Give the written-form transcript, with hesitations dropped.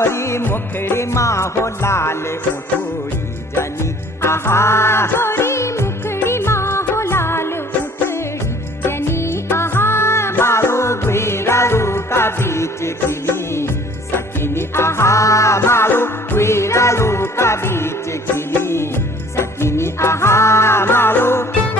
गोरी मुखड़ी माँ हो लाल उठोड़ी जनी आहा गोरी मुखड़ी माँ हो लाल उठड़ी जनी आहा मारो गुरारू का बीच खिली सकिनी आहा मारो गुरारू का बीच खिली सकिनी आहा मारो